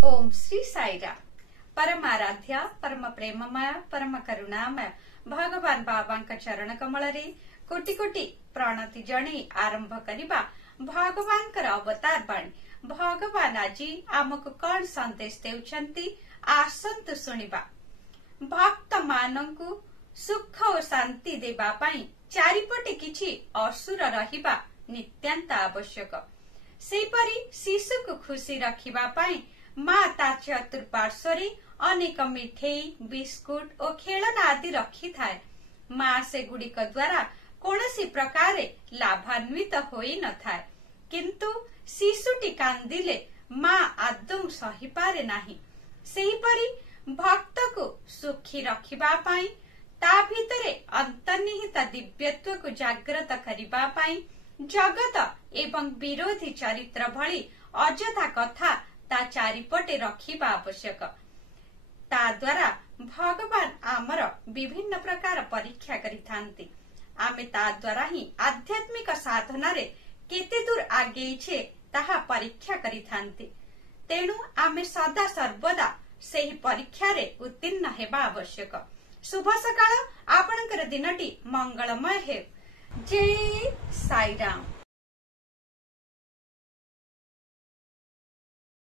ओम श्री साईराम। परम आराध्य परम प्रेममय परम करुणामय भगवान बाबा चरण कमल रे कोटि कोटि प्रणति जणे आरंभ करिबा भगवान अवतार बाणी। भगवान आज आमको कौन संदेश देउछंती आसंतु सुनिबा। भक्त मानंकु सुख और शांति देबा पाई चारिपटे किछि असुर रहिबा नित्यांत आवश्यक। सेपरि शिशु को खुशी रखिबा पाई माँ ता चतुर्पार्श्वरे अनेक मिठेई बिस्कुट और खेलना आदि रखी थाए। माँ से गुड़िक द्वारा कौनसी प्रकारे लाभान्वित होई न थाए, किंतु शिशुटी कांदिले माँ आदौ सही पारे नाही। सेहीपरि भक्त को सुखी रखिबा पाई ता भितरे अंतर्निहित दिव्यत्व को जागृत करिबा पाई जगत एवं विरोधी चरित्र भली अजथा कथा ता चारिपटे रखिबा आवश्यक। ता द्वारा भगवान आमर विभिन्न प्रकार परीक्षा करिथांती। आमे ता द्वारा ही आध्यात्मिक साधना रे केते दूर आगे छे ताहा परीक्षा करिथांती। तेणु आमे सदा सर्वदा सेही परीक्षा रे उत्तीर्ण हेबा आवश्यक। शुभ सकाळ, आपणकर दिनटी मंगलमय हेउ। जय साईराम।